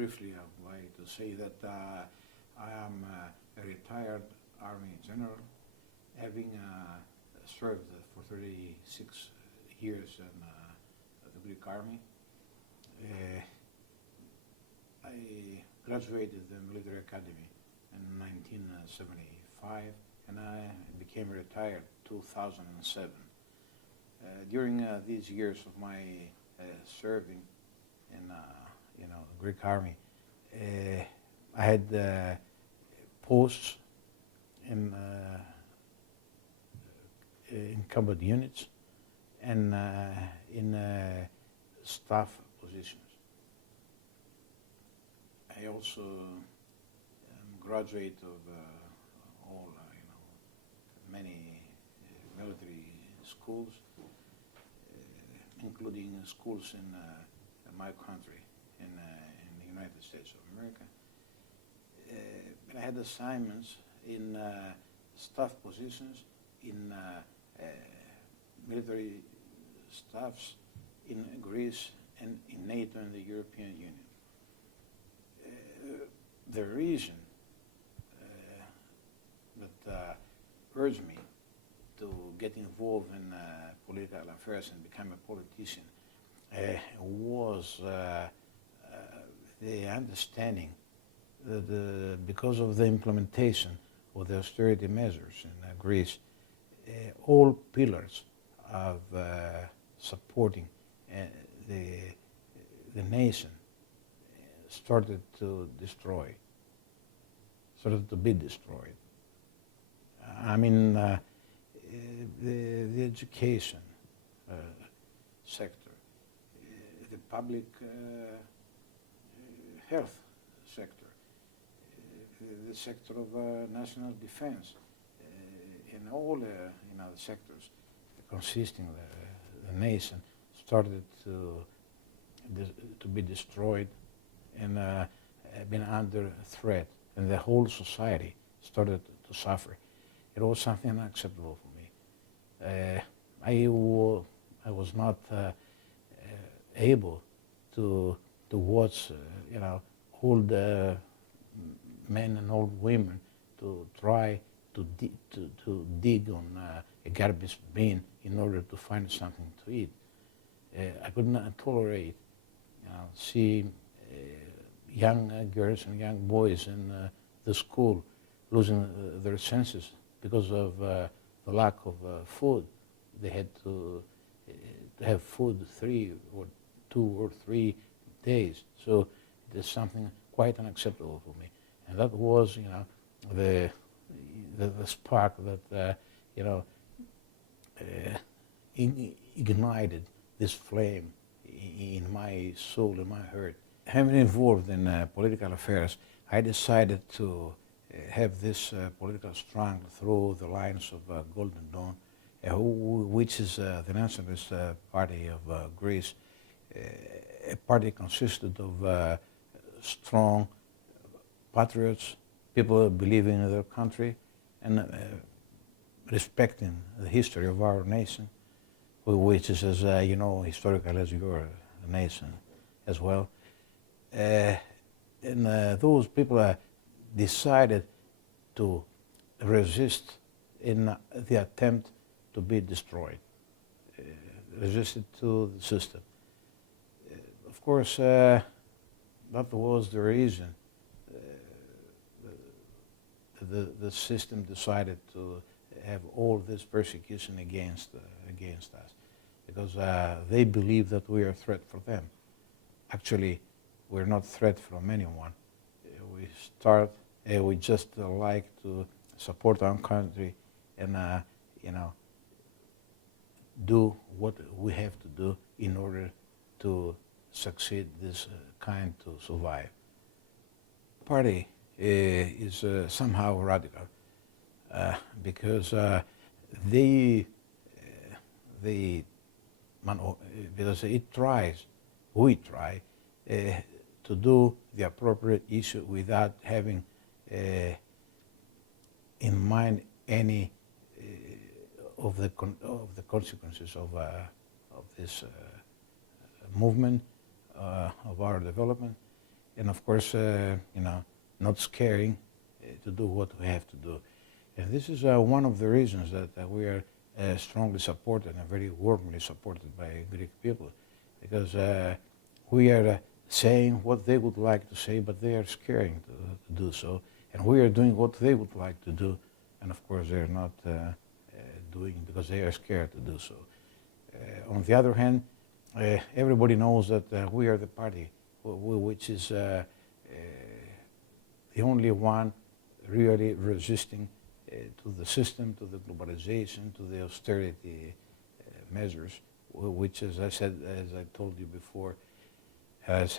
briefly, I would like to say that I am a retired Army general, having served for 36 years in the Greek Army. I graduated the military academy in 1975, and I became retired 2007. During these years of my serving in the Greek Army, I had posts in combat units and in staff positions. I also am graduate of many military schools, including schools in my country, in the United States of America. And I had assignments in staff positions, in military staffs in Greece and in NATO and the European Union. The reason that urged me to get involved in political affairs and become a politician was the understanding that because of the implementation of the austerity measures in Greece, all pillars of supporting the nation started to be destroyed. I mean, the education sector, the public health sector, the sector of national defense, and all the sectors consisting the nation started to be destroyed and been under threat, and the whole society started to suffer. It was something unacceptable for me. I was not able to watch, old men and old women to try to dig on a garbage bin in order to find something to eat. I could not tolerate see young girls and young boys in the school losing their senses because of the lack of food. They had to have food 2 or 3 days. So it is something quite unacceptable for me. And that was, the spark that, ignited this flame in my soul, in my heart. Having involved in political affairs, I decided to have this political struggle through the lines of Golden Dawn, which is the nationalist party of Greece, a party consisted of strong patriots, people believing in their country and respecting the history of our nation, which is as historical as your nation as well. And those people decided to resist in the attempt to be destroyed, resisted to the system. Of course, that was the reason the system decided to have all this persecution against us, because they believe that we are a threat for them. Actually, we're not a threat from anyone. We just like to support our country and do what we have to do in order to succeed this kind to survive. Party is somehow radical because because we try to do the appropriate issue without having in mind any of the consequences of this movement, of our development, and of course, not scaring to do what we have to do. And this is one of the reasons that we are strongly supported and very warmly supported by Greek people, because we are saying what they would like to say, but they are scaring to do so, and we are doing what they would like to do, and of course they are not doing it because they are scared to do so. On the other hand, everybody knows that we are the party which is the only one really resisting to the system, to the globalization, to the austerity measures, which, as I said, as I told you before, is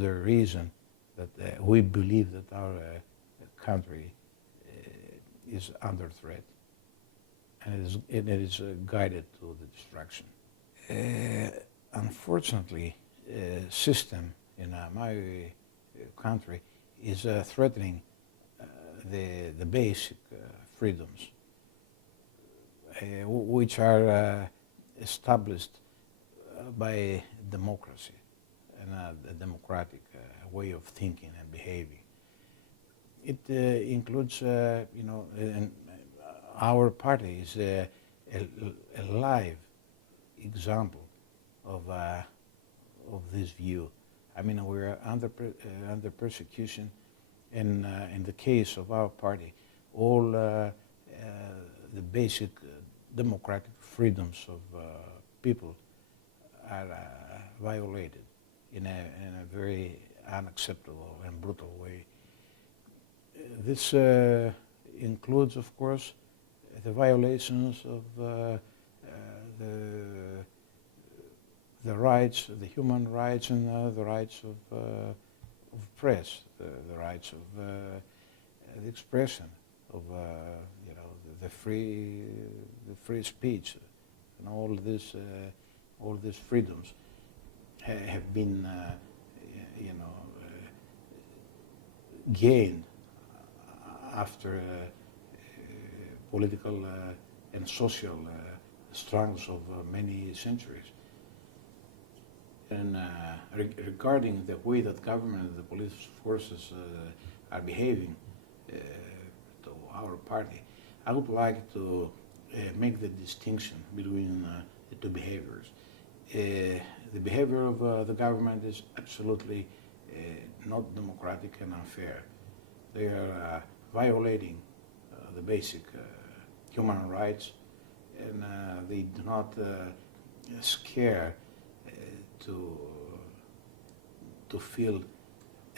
the reason that we believe that our country is under threat, and it is guided to the destruction. Unfortunately, system in my country is threatening the basic freedoms, which are established by democracy and a democratic way of thinking and behaving. It includes, and our party is a live example of this view. I mean, we're under persecution, and in the case of our party, all the basic democratic freedoms of people are violated in a very unacceptable and brutal way. This includes, of course, the violations of the rights, the human rights, and the rights of press, the rights of the expression of the free speech, and all these freedoms have been gained after political and social struggles of many centuries. And regarding the way that government and the police forces are behaving to our party, I would like to make the distinction between the two behaviors. The behavior of the government is absolutely not democratic and unfair. They are violating the basic human rights, and they do not scare to feel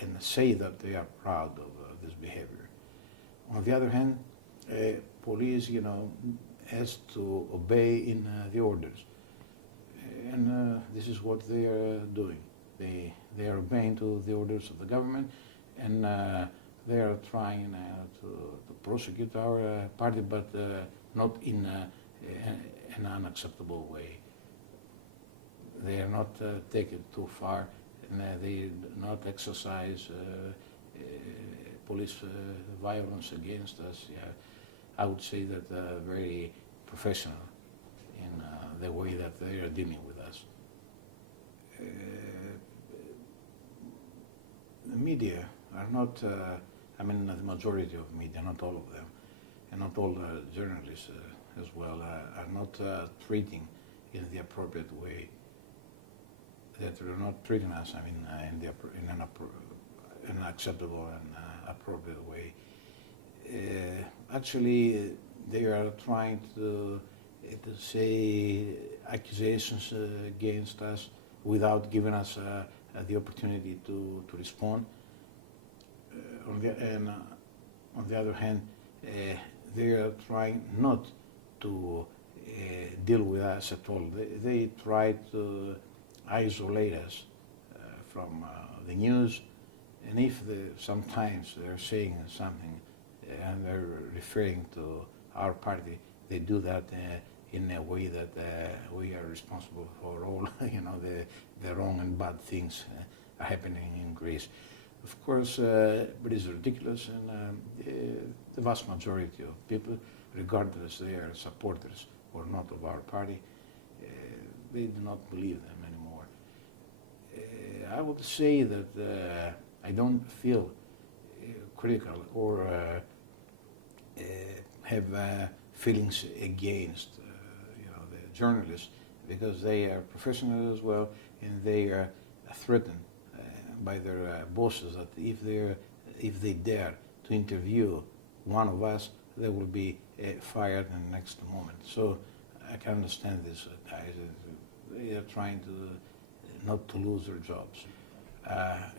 and say that they are proud of this behavior. On the other hand, police, has to obey in the orders, and this is what they are doing. They are obeying to the orders of the government, and they are trying to prosecute our party, but not in an unacceptable way. They are not taken too far, and they do not exercise police violence against us. Yeah, I would say that very professional in the way that they are dealing with us. The media are not, the majority of media, not all of them, and not all journalists as well, are not treating in the appropriate way. That they're not treating us, in an acceptable and appropriate way. Actually, they are trying to say accusations against us without giving us the opportunity to respond. On the other hand, they are trying not to deal with us at all. They try to isolate us from the news, and if sometimes they're saying something and they're referring to our party, they do that in a way that we are responsible for all the wrong and bad things happening in Greece. Of course, it is ridiculous, and the vast majority of people, regardless they are supporters or not of our party, they do not believe them anymore. I would say that I don't feel critical or have feelings against the journalists, because they are professionals as well, and they are threatened by their bosses that if they dare to interview one of us, they will be fired in the next moment. So I can understand this guys. They are trying to not to lose their jobs.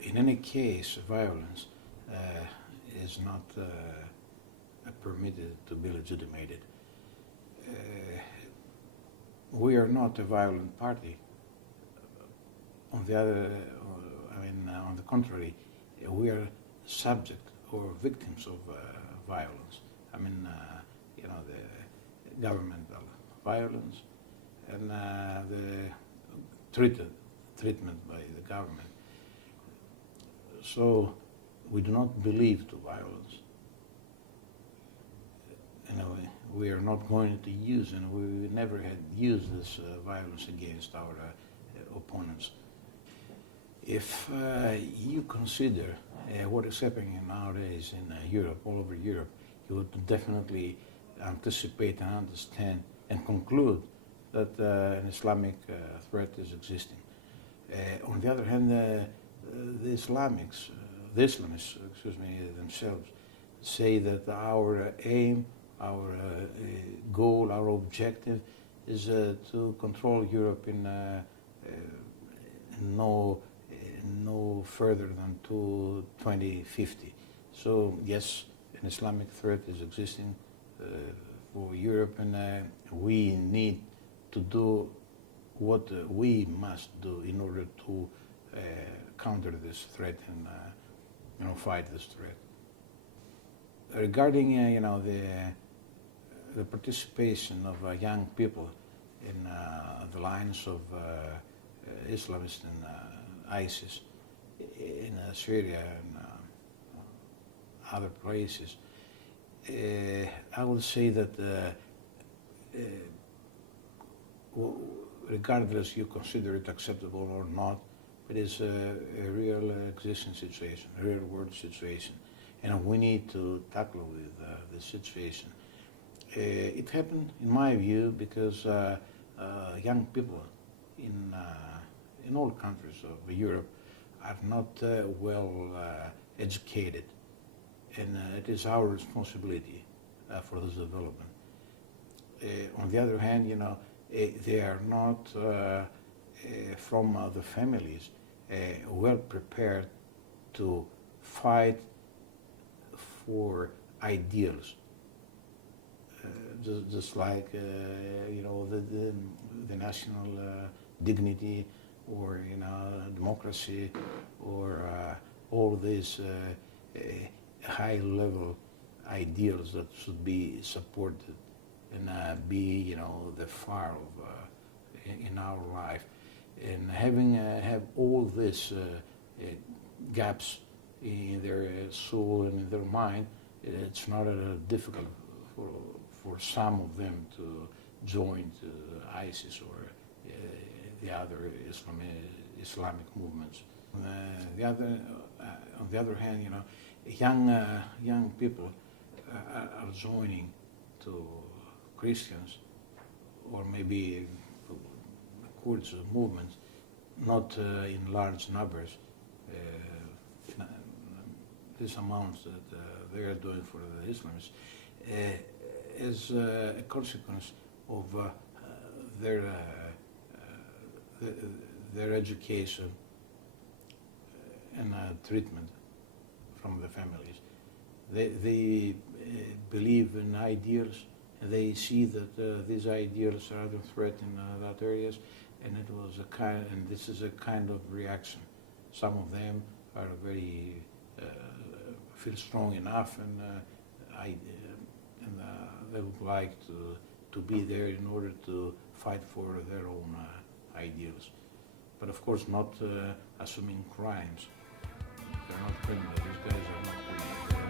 In any case, violence is not permitted to be legitimated. We are not a violent party. On the contrary, we are subject or victims of violence. The governmental violence and the treatment by the government. So we do not believe to violence. We are not going to use, and we never had used this violence against our opponents. If you consider what is happening nowadays in Europe, all over Europe, you would definitely anticipate and understand and conclude that an Islamic threat is existing. On the other hand, the Islamists themselves say that our aim, our goal, our objective is to control Europe in no further than to 2050. So yes, an Islamic threat is existing for Europe, and we need to do what we must do in order to counter this threat and fight this threat. Regarding the participation of young people in the lines of Islamists and ISIS in Syria and other places, I would say that regardless you consider it acceptable or not, it is a real existing situation, a real world situation, and we need to tackle with this situation. It happened, in my view, because young people in all countries of Europe are not well educated, and it is our responsibility for this development. On the other hand, they are not from the families well prepared to fight for ideals, just like the national dignity, or democracy, or all these high-level ideals that should be supported and be the fire of in our life. And have all these gaps in their soul and in their mind, it's not difficult for some of them to join ISIS or the other Islamic movements. On the other hand, young people are joining to Christians or maybe Kurds movements, not in large numbers. These amounts that they are doing for the Islamists is a consequence of their education and treatment from the families. They believe in ideals, and they see that these ideals are under threat in that areas, and this is a kind of reaction. Some of them are very feel strong enough, and they would like to be there in order to fight for their own ideals. But of course, not assuming crimes. They're not criminals. These guys are not criminals.